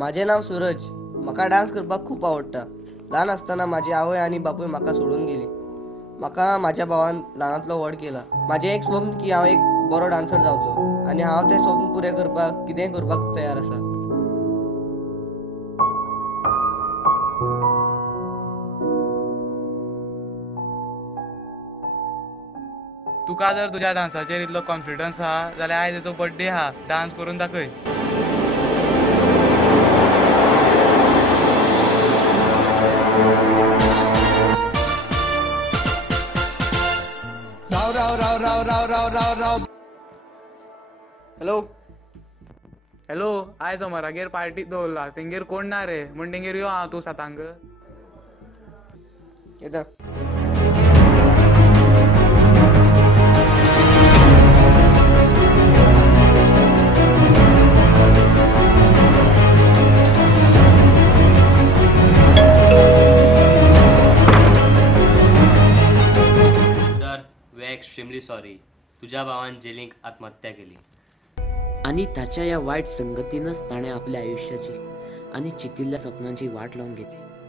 माझे नाव सूरज. म्हाका डान्स करपाक खूप आवडटा. ल्हान आसतना माझी आवय आनी बापूय म्हाका सोडून गेली. म्हाका माझ्या भावान ल्हानांतलो व्हड केला. माझे एक स्वप्न की हांव एक बरो डान्सर जावचो आनी हांव तें स्वप्न पुरें करपाक कितेंय करपाक तयार आसा. तुका जर तुज्या डान्साचेर इतलो कॉन्फिडन्स आहा जाल्यार आयज तेचो बर्थडे आहा, डान्स करून दाखय. हॅलो. हॅलो, आयज अमरागेर पार्टी दवरला, तेंगेर कोण ना रे, म्हण तेंगेर यो हांव तूं सातांक. येता. Sir, we are extremely sorry. तुझ्या भावान जेलींत आत्महत्या केली. आणि त्याच्या या वाईट संगतीनंच त्याने आपल्या आयुष्याची आणि चितिल्ल्या स्वप्नांची वाट लावून घेतली.